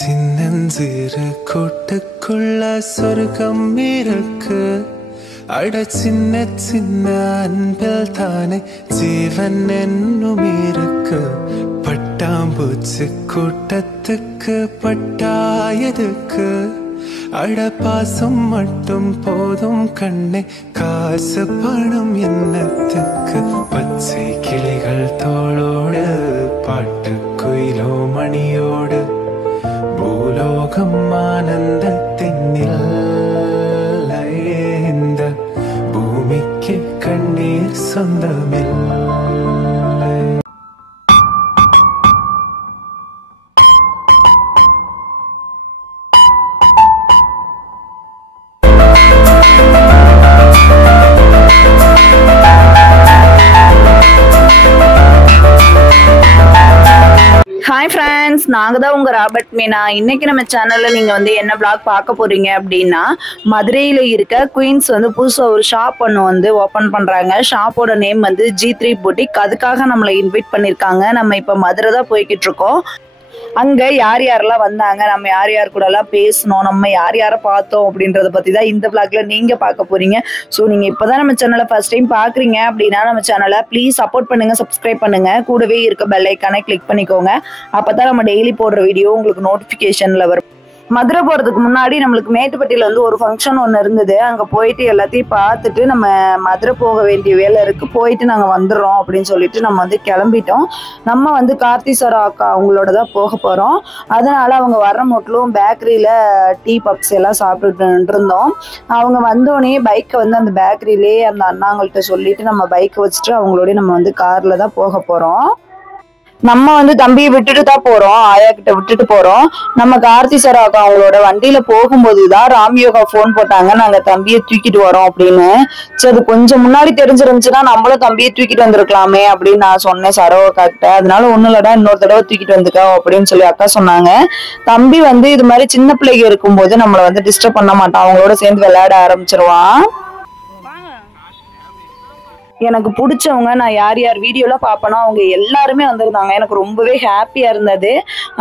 சின்னஞ்சிறு கூட்டுக்குள்ள சொர்க்கம் இருக்கு. அட சின்ன சின்ன அன்பில் தானே ஜீவன் என்னும் இருக்கு. பட்டாம்பூச்சி கூட்டத்துக்கு பட்டாயதுக்கு. அட பாசம் மட்டும் போதும் கண்ணே, காசு பணம் என்னத்துக்கு. பச்சை கிளிகள் தோளோடு பாட்டு குயிலோ மணியோடு பூலோகம் ஆனந்தத்தின் இந்த பூமிக்கு கண்ணீர் சொந்தமில்லை. Hi friends, நாங்க தான் உங்க ராபர்ட் மீனா. இன்னைக்கு நம்ம சேனல்ல நீங்க என்ன vlog பார்க்க போறீங்க அப்படின்னா, மதுரையில இருக்க குயின்ஸ் புதுசா ஒரு ஷாப் ஒன்று ஓபன் பண்றாங்க. ஷாப்போட நேம் G3 Boutique. அதுக்காக நம்மளை இன்வைட் பண்ணிருக்காங்க. நம்ம இப்ப மதுரை தான் போய்கிட்டு இருக்கோம். அங்க யார் யாரெல்லாம் வந்தாங்க, நம்ம யார் யார் கூட எல்லாம் பேசணும், நம்ம யார் யாரை பார்த்தோம் அப்படின்றத பத்தி தான் இந்த vlogல நீங்க பார்க்க போறீங்க. ஸோ நீங்க இப்பதான் நம்ம சேனலை ஃபர்ஸ்ட் டைம் பாக்குறீங்க அப்படின்னா நம்ம சேனலை ப்ளீஸ் சப்போர்ட் பண்ணுங்க, சப்ஸ்கிரைப் பண்ணுங்க, கூடவே இருக்க பெல் ஐக்கானை கிளிக் பண்ணிக்கோங்க. அப்பதான் நம்ம டெய்லி போடுற வீடியோ உங்களுக்கு நோட்டிபிகேஷன்ல வரும். மதுரை போறதுக்கு முன்னாடி நம்மளுக்கு மேட்டுப்பட்டியில ஒரு ஃபங்க்ஷன் ஒன்று இருந்தது. அங்க போயிட்டு எல்லாத்தையும் பார்த்துட்டு நம்ம மதுரை போக வேண்டிய வேலை இருக்கு, போயிட்டு நாங்க வந்துடுறோம் அப்படின்னு சொல்லிட்டு நம்ம கிளம்பிட்டோம். நம்ம கார்த்தி சார் அக்கா அவங்களோட தான் போக போறோம். அதனால அவங்க வர்ற மட்டும் பேக்கரியில டீ பப்ஸ் எல்லாம் சாப்பிட்டுட்டு இருந்தோம். அவங்க வந்தோடனே பைக்கை அந்த பேக்கரியிலேயே அந்த அண்ணாங்கள்ட்ட சொல்லிட்டு நம்ம பைக்கை வச்சுட்டு அவங்களோட நம்ம கார்ல தான் போக போறோம். நம்ம தம்பியை விட்டுட்டு தான் போறோம், ஆயா கிட்ட விட்டுட்டு போறோம். நம்ம கார்த்தி சார் அக்கா அவங்களோட வண்டியில போகும்போதுதான் ராம்யோகா போன் போட்டாங்க, நாங்க தம்பியை தூக்கிட்டு வரோம் அப்படின்னு. சரி, அது கொஞ்சம் முன்னாடி தெரிஞ்சிருந்துச்சுன்னா நம்மளும் தம்பியை தூக்கிட்டு வந்திருக்கலாமே அப்படின்னு நான் சொன்னேன் சரோ அக்கா கிட்ட. அதனால ஒண்ணு இல்லடா, இன்னொரு தடவை தூக்கிட்டு வந்துக்கா அப்படின்னு சொல்லி அக்கா சொன்னாங்க. தம்பி இது மாதிரி சின்ன பிள்ளைங்க இருக்கும்போது நம்மளை டிஸ்டர்ப் பண்ண மாட்டான், அவங்களோட சேர்ந்து விளையாட ஆரம்பிச்சிருவான். எனக்கு பிடிச்சவங்க நான் யார் யார் வீடியோலாம் பார்ப்பேனோ அவங்க எல்லாருமே வந்திருந்தாங்க. எனக்கு ரொம்பவே ஹாப்பியாக இருந்தது.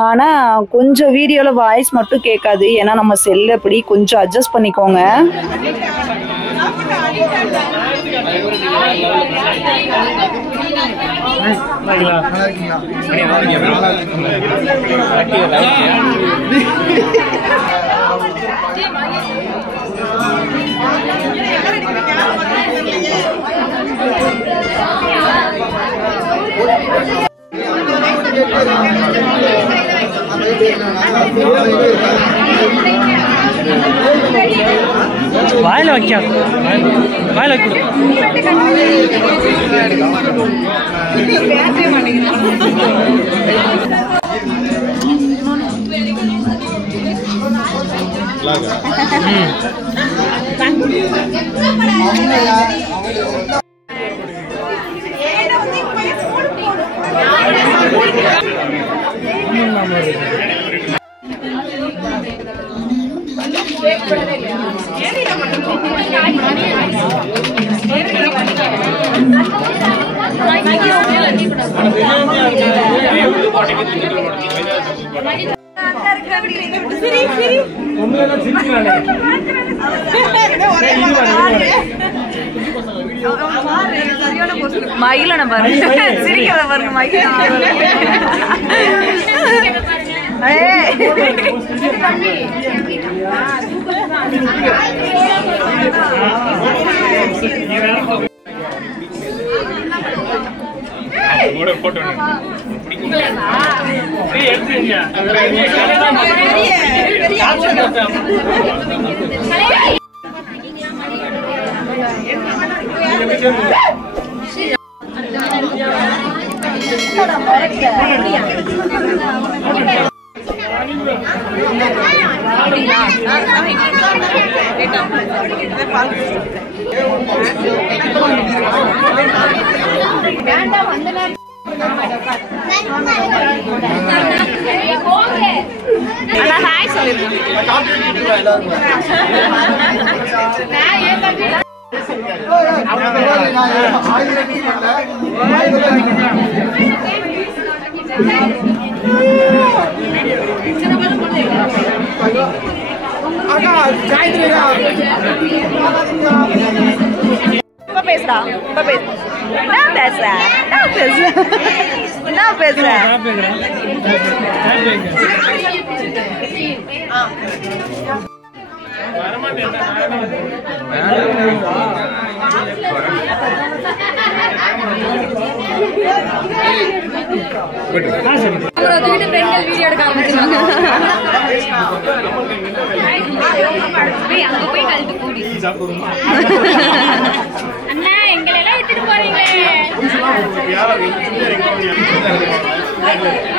ஆனால் கொஞ்சம் வீடியோவில் வாய்ஸ் மட்டும் கேட்காது, ஏன்னா நம்ம செல்லு அப்படி கொஞ்சம் அட்ஜஸ்ட் பண்ணிக்கோங்க. வாயில வைக்க வாயில வைக்க மயிலான பாருங்க, சிரிக்காத பாருங்க மயில. Video. இப்ப பேசுறா இப்ப பேசு நான் பேசுறேன் நான் பேசுறேன் நான் பேசுறேன் அண்ணா எங்களை எல்லாம் எடுத்துட்டு போறீங்களே.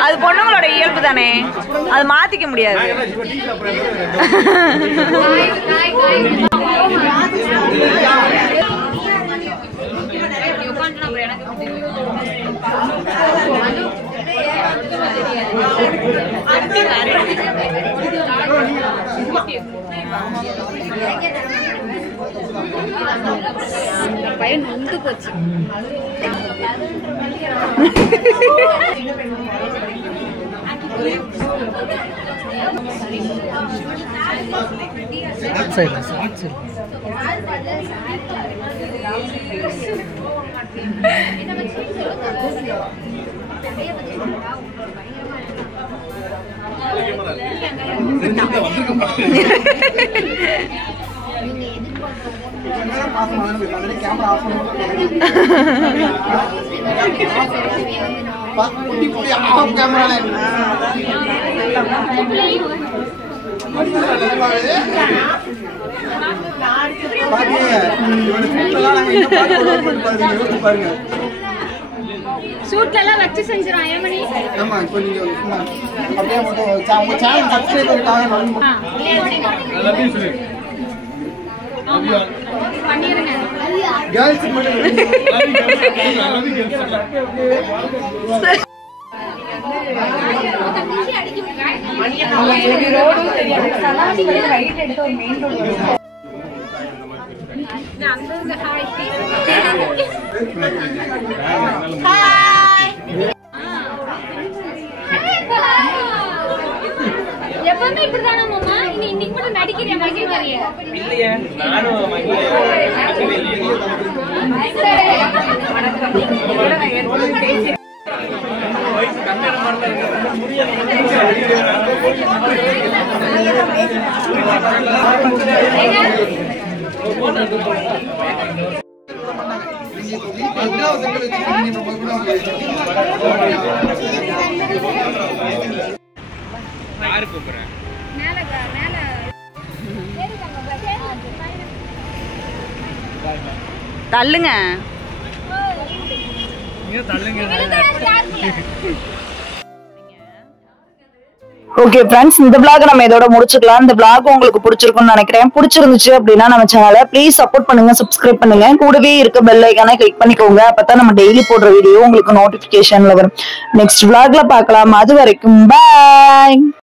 அது பொண்ணுங்களோட இயல்பு தானே, அது மாத்திக்க முடியாது. பையன் நொந்து போச்சு. ஷூட்ல எல்லாம் வச்சு செஞ்சிரோம். ஏமணி ஆமா இப்போ நீங்க அப்படியே மட்டும் உங்க சேனல் சப்ஸ்கிரைபருக்காக பண்ணிருங்க. கேர்ள்ஸ் மட்டும் எப்பவுமே இப்படிதானா மாமா? இன்னைக்கு மட்டும் நடிக்கிறேன் மகிழ் வரைய இல்லையே. நானும் தள்ளுங்க. ஓகே ஃப்ரெண்ட்ஸ், இந்த vlog நம்ம இதோட முடிச்சுக்கலாம். இந்த vlog உங்களுக்கு பிடிச்சிருக்கும்னு நினைக்கிறேன். பிடிச்சிருந்துச்சு அப்படின்னா நம்ம சேனலை ப்ளீஸ் சப்போர்ட் பண்ணுங்க, சப்ஸ்கிரைப் பண்ணுங்க, கூடவே இருக்க பெல் ஐக்கானை கிளிக் பண்ணிக்கோங்க. அப்பதான் நம்ம டெய்லி போடுற வீடியோ உங்களுக்கு நோட்டிபிகேஷன்ல வரும். நெக்ஸ்ட் vlogல பார்க்கலாம். அது வரைக்கும் பாய்.